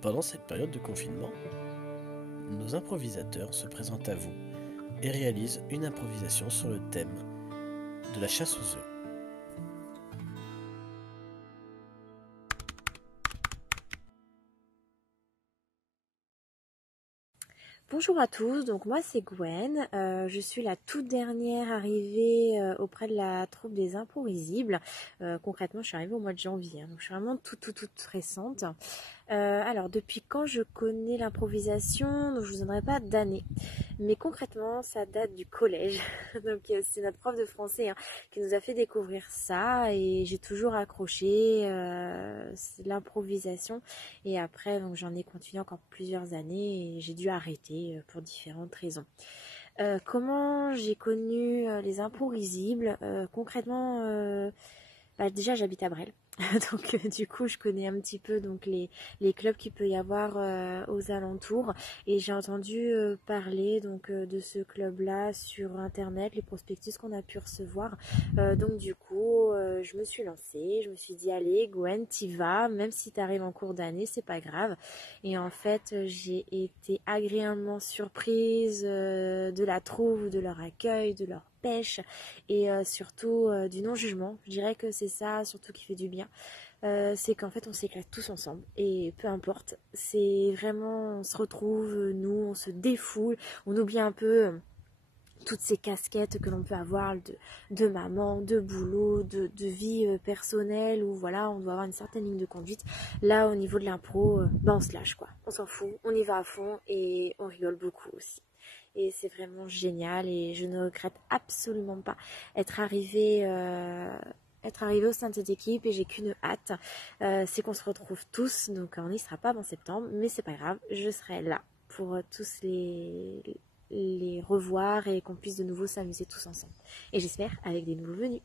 Pendant cette période de confinement, nos improvisateurs se présentent à vous et réalisent une improvisation sur le thème de la chasse aux œufs. Bonjour à tous, donc moi c'est Gwen, je suis la toute dernière arrivée auprès de la troupe des Improrisibles. Concrètement je suis arrivée au mois de janvier, donc je suis vraiment toute récente. Alors depuis quand je connais l'improvisation, donc je vous donnerai pas d'année, mais concrètement ça date du collège. Donc c'est notre prof de français qui nous a fait découvrir ça et j'ai toujours accroché l'improvisation. Et après, donc j'en ai continué encore plusieurs années et j'ai dû arrêter pour différentes raisons. Comment j'ai connu les impôts risibles concrètement, déjà j'habite à Bresles. Donc du coup je connais un petit peu donc les clubs qu'il peut y avoir aux alentours et j'ai entendu parler donc de ce club là sur internet, les prospectus qu'on a pu recevoir. Donc du coup je me suis lancée, je me suis dit allez Gwen t'y vas, même si t'arrives en cours d'année c'est pas grave. Et en fait j'ai été agréablement surprise de la troupe, de leur accueil, de leur pêche et surtout du non-jugement. Je dirais que c'est ça surtout qui fait du bien. C'est qu'en fait on s'éclate tous ensemble et peu importe, c'est vraiment on se retrouve, nous on se défoule, on oublie un peu toutes ces casquettes que l'on peut avoir de maman, de boulot, de vie personnelle où voilà on doit avoir une certaine ligne de conduite. Là au niveau de l'impro, on se lâche quoi, on s'en fout, on y va à fond et on rigole beaucoup aussi. Et c'est vraiment génial et je ne regrette absolument pas être arrivée au sein de cette équipe et j'ai qu'une hâte, c'est qu'on se retrouve tous, donc on n'y sera pas en septembre, mais c'est pas grave, je serai là pour tous les revoir et qu'on puisse de nouveau s'amuser tous ensemble. Et j'espère avec des nouveaux venus.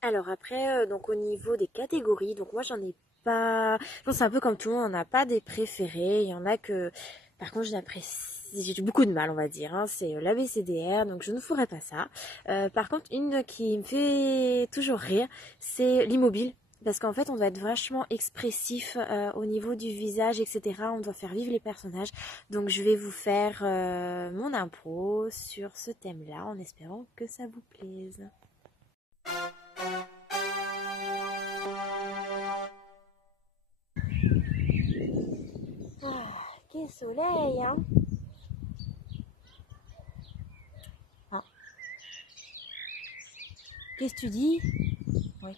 Alors après, donc au niveau des catégories, donc moi j'en ai pas. Je pense c'est un peu comme tout le monde, on n'a pas des préférés. Il y en a que, par contre, j'ai beaucoup de mal, on va dire. C'est l'ABCDR, donc je ne ferai pas ça. Par contre, une qui me fait toujours rire, c'est l'immobile. Parce qu'en fait, on doit être vachement expressif au niveau du visage, etc. On doit faire vivre les personnages. Donc, je vais vous faire mon impro sur ce thème-là, en espérant que ça vous plaise. Ah, quel soleil, hein! Ah. Qu'est-ce que tu dis? Oui.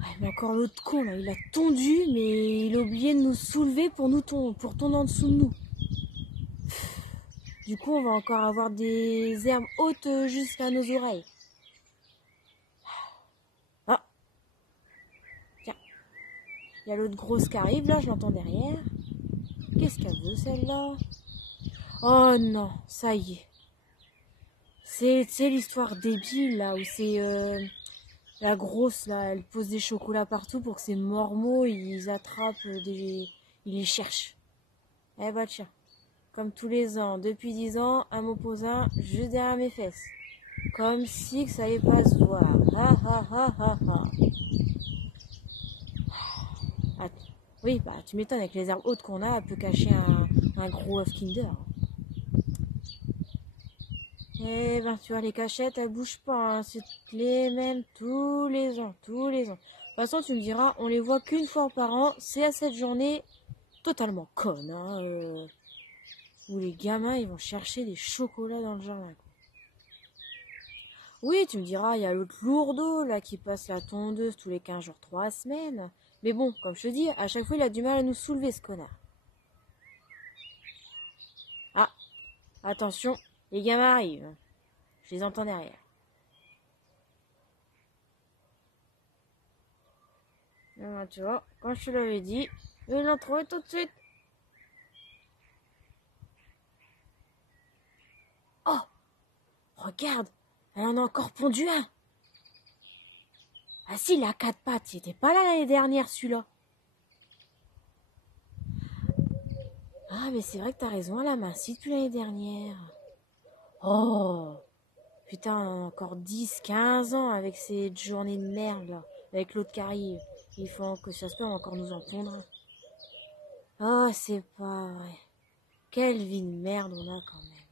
Ouais, mais encore l'autre con, là, il a tondu, mais il a oublié de nous soulever pour tomber en dessous de nous. Du coup, on va encore avoir des herbes hautes jusqu'à nos oreilles. Ah, tiens, il y a l'autre grosse qui arrive, là, je l'entends derrière. Qu'est-ce qu'elle veut, celle-là? Oh non, ça y est. C'est l'histoire débile, là, où c'est... la grosse, là, elle pose des chocolats partout pour que ces mormeaux, ils attrapent ils les cherchent. Eh bah tiens, comme tous les ans, depuis 10 ans, un m'opposa juste derrière mes fesses. Comme si que ça allait pas se voir. Ha ha ha ha ha. Ah, oui, bah tu m'étonnes, avec les herbes hautes qu'on a, elle peut cacher un gros œuf Kinder. Eh ben, tu vois, les cachettes, elles bougent pas, hein. C'est les mêmes tous les ans, tous les ans. De toute façon, tu me diras, on les voit qu'une fois par an, c'est à cette journée totalement conne, où les gamins, ils vont chercher des chocolats dans le jardin, quoi. Oui, tu me diras, il y a l'autre lourdeau, là, qui passe la tondeuse tous les 15 jours, 3 semaines. Mais bon, comme je te dis, à chaque fois, il a du mal à nous soulever, ce connard. Ah, attention, les gamins arrivent. Je les entends derrière. Ah, tu vois, quand je te l'avais dit, il l'a trouvé tout de suite. Oh, regarde, elle en a encore pondu un. Ah si, il a 4 pattes, il était pas là l'année dernière, celui-là. Ah, mais c'est vrai que t'as raison, elle a minci depuis l'année dernière. Oh, Putain, encore 10, 15 ans avec ces journées de merde là, avec l'autre qui arrive. Il faut que ça se peut, on va encore nous en pondre. Oh, c'est pas vrai. Quelle vie de merde on a quand même.